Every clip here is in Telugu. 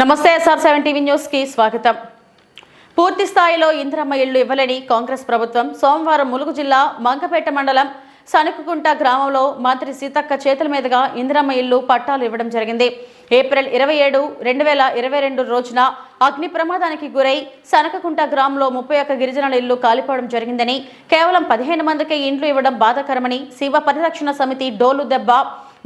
నమస్తే ఎస్ఆర్ సెవెన్ టీవీ న్యూస్కి స్వాగతం. పూర్తి స్థాయిలో ఇంద్రమ్మ ఇళ్ళు ఇవ్వలేని కాంగ్రెస్ ప్రభుత్వం సోమవారం ములుగు జిల్లా మంగపేట మండలం సనుకుకుంట గ్రామంలో మంత్రి సీతక్క చేతుల మీదుగా ఇందిరమ్మ ఇల్లు పట్టాలు ఇవ్వడం జరిగింది. ఏప్రిల్ ఇరవై ఏడు రెండు వేల ఇరవై రెండు రోజున అగ్ని ప్రమాదానికి గురై సనకకుంట గ్రామంలో ముప్పై ఒక్క గిరిజనుల ఇల్లు కాలిపోవడం జరిగిందని కేవలం పదిహేను మందికి ఇండ్లు ఇవ్వడం బాధాకరమని శివ పరిరక్షణ సమితి డోలు దెబ్బ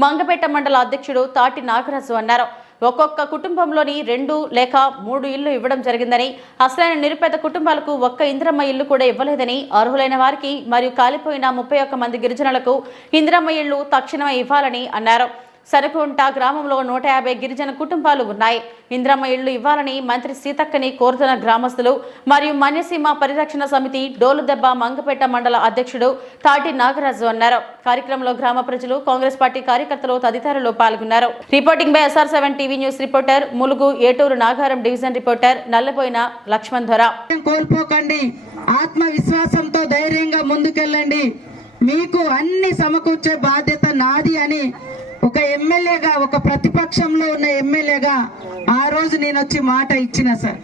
మంగపేట మండల అధ్యక్షుడు తాటి నాగరాజు అన్నారు. ఒక్కొక్క కుటుంబంలోని రెండు లేక మూడు ఇళ్ళు ఇవ్వడం జరిగిందని అసలైన నిరుపేద కుటుంబాలకు ఒక్క ఇందిరమ్మ ఇల్లు కూడా ఇవ్వలేదని అర్హులైన వారికి మరియు కాలిపోయిన ముప్పై ఒక్క మంది గిరిజనులకు ఇందిరమ్మ ఇళ్ళు తక్షణమే ఇవ్వాలని అన్నారు. సరుకుంట గ్రామంలో నూట యాభై గిరిజన కుటుంబాలు ఉన్నాయి. ఇంద్రమ్మ ఇళ్ళు ఇవ్వాలని మంత్రి సీతక్కని కోరుతున్న గ్రామస్తులు మరియు మన్యసీమ పరిరక్షణ సమితి డోలుదెబ్బ మంగపేట మండల అధ్యక్షుడు తాటి నాగరాజు అన్నారు. కార్యక్రమంలో గ్రామ ప్రజలు కాంగ్రెస్ పార్టీ కార్యకర్తలు తదితరులు పాల్గొన్నారు. Reporting by SR seven TV news reporter Mulugu Eturu Nagaram division reporter Nallaboina Lakshman ధర కోల్పోకండి. ఆత్మవిశ్వాసంతో ధైర్యంగా ముందుకెళ్ళండి. మీకు అన్ని సమకూర్చే బాధ్యత నాది అని ఒక ఎమ్మెల్యేగా ఒక ప్రతిపక్షంలో ఉన్న ఎమ్మెల్యేగా ఆ రోజు నేను వచ్చి మాట ఇచ్చిన సార్.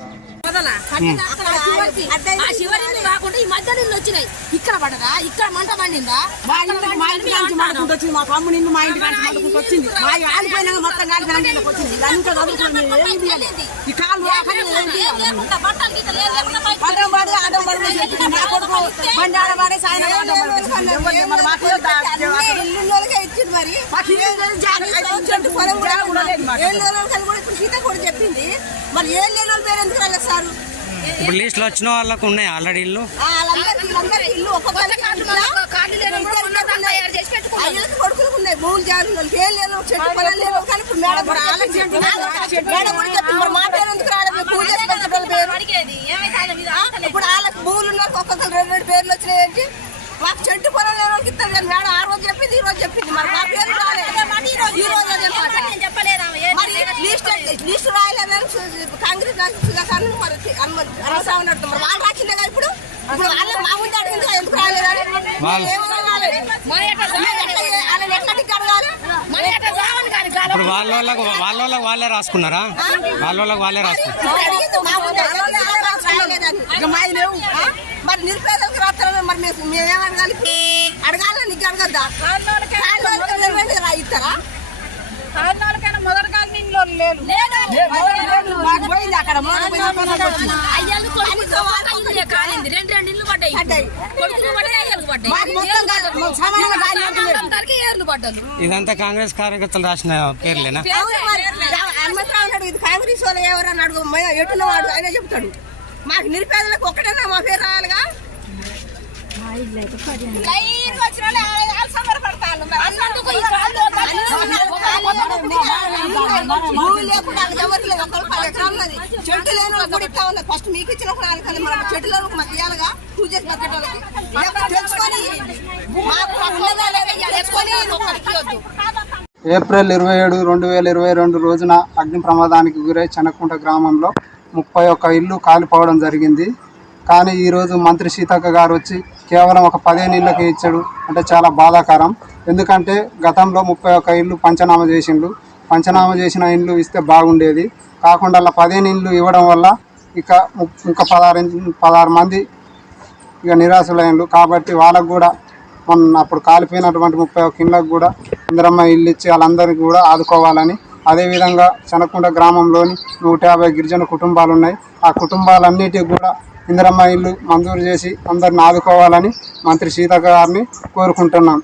ఇక్కడ పడదా? ఇక్కడ మంట పండిందా? మా ఇంటికి మా ఇంటి నుంచి మాడుకుంటూ వచ్చింది మా మా ఇంటి నుంచి మాడుకుంటూ వచ్చింది. మా ఆడిపోయినాక మొత్తం వచ్చింది. ఏం ఈ కాలు మాకు ఇచ్చింది మరి. అయితే చెట్టు పొలం కూడా కూడా ఇప్పుడు సీత చెప్పింది. మరి ఏం లేని వాళ్ళు పేరు ఎందుకు రాలేదు సార్? ఇప్పుడు లిస్టులో వచ్చిన వాళ్ళకు ఉన్నాయి ఆల్రెడీ ఇల్లు. ఆ, వాళ్ళందరికీ వీళ్ళందరికీ ఇల్లు ఒక్కొక్కరికి కార్డు కార్డు లేని వాళ్ళు కూడా ఉన్నారు, దాన్ని తయారు చేసి పెట్టుకున్నారు. అయ్యలకి కొడుకులకు ఉన్నాయి. భూములు వాళ్ళకి ఏం లేదు చెట్టు పొలం లేదు కానీ ఇప్పుడు మేడం మేడం కూడా చెప్పింది మరి మా పేరు ఎందుకు రాలేదు మీరు పూజ చేసి పెట్టిన వాళ్ళ పేరు అడిగేది ఏమైతే ఆయన మీద ఆ, ఇప్పుడు వాళ్ళకి భూములు ఉన్న రెండు పేర్లు వచ్చినాయి ఏంటి? మాకు చెట్టు పొలం లేని వాళ్ళకి ఇస్తారు కానీ మేడం ఆ రోజు చెప్పింది ఈ రోజు చెప్పింది. మరి మా పేరు రాలేదు ఈ రోజు అదే మాట. నేను చెప్పలేదా ఏ మరి లిస్ట్ లిస్ట్ రాయలేదని కాంగ్రెస్ నాయకులు సుధాకర్ మరి అనుమతి అనవసరం ఉన్నట్టు మరి వాళ్ళు రాసిందే ఇప్పుడు? ఇప్పుడు వాళ్ళే మా ముందు అడిగింది కదా, ఎందుకు రాలేదని ఇప్పుడు వాళ్ళ వాళ్ళకు వాళ్ళ వాళ్ళకి వాళ్ళే రాసుకున్నారా? వాళ్ళ వాళ్ళకి వాళ్ళే రాసుకున్నారు. మరి నిరుపేదలకు రాత్రం మరి మేము మేమేం అడగాలి అడగాలి నీకు అడగద్దా? పడ్డారు ఇదంతా కాంగ్రెస్ కార్యకర్తలు రాసిన పేర్లేనా? కాంగ్రెస్ వాళ్ళు ఎవరని అడుగు. మే- ఎటున్న వాడు ఆయన చెప్తాడు. మాకు నిరుపేదలకు ఒక్కటేనా? మా పేరు లైన్ వచ్చిన వాళ్ళు అన్నందుకు లేకుండా లేదు ఉన్నది? చెట్టు లేని కూడా ఉన్నది ఫస్ట్ మీకు ఇచ్చిన వాళ్ళు కానీ మనం చెట్టు లేని మాకు ఇవ్వాలిగా పూజ చేసి తెలుసుకొని మాకు తెలుసుకొని ఒక్కరికి వద్దు ఏప్రిల్ ఇరవై ఏడు రెండు వేల ఇరవై రెండు రోజున అగ్ని ప్రమాదానికి గురై చెనక్కుంట గ్రామంలో ముప్పై ఒక్క ఇల్లు కాలిపోవడం జరిగింది. కానీ ఈరోజు మంత్రి సీతక్క గారు వచ్చి కేవలం ఒక పదిహేను ఇళ్ళకి ఇచ్చాడు. అంటే చాలా బాధాకరం. ఎందుకంటే గతంలో ముప్పై ఒక్క ఇల్లు పంచనామా చేసిండు. పంచనామా చేసిన ఇల్లు ఇస్తే బాగుండేది. కాకుండా అలా పదిహేను ఇల్లు ఇవ్వడం వల్ల ఇక ము- ఇంకా పదహారు పదహారు మంది ఇక నిరాశలైనలు కాబట్టి వాళ్ళకు కూడా మొన్న అప్పుడు కాలిపోయినటువంటి ముప్పై ఒక్క ఇళ్ళకు కూడా ఇందిరమ్మ ఇల్లు ఇచ్చి వాళ్ళందరికీ కూడా ఆదుకోవాలని అదేవిధంగా చనకుండ గ్రామంలోని నూట యాభై గిరిజన కుటుంబాలు ఉన్నాయి ఆ కుటుంబాలన్నిటికి కూడా ఇందిరమ్మ ఇల్లు మంజూరు చేసి అందరిని ఆదుకోవాలని మంత్రి సీతక్క గారిని కోరుకుంటున్నాం.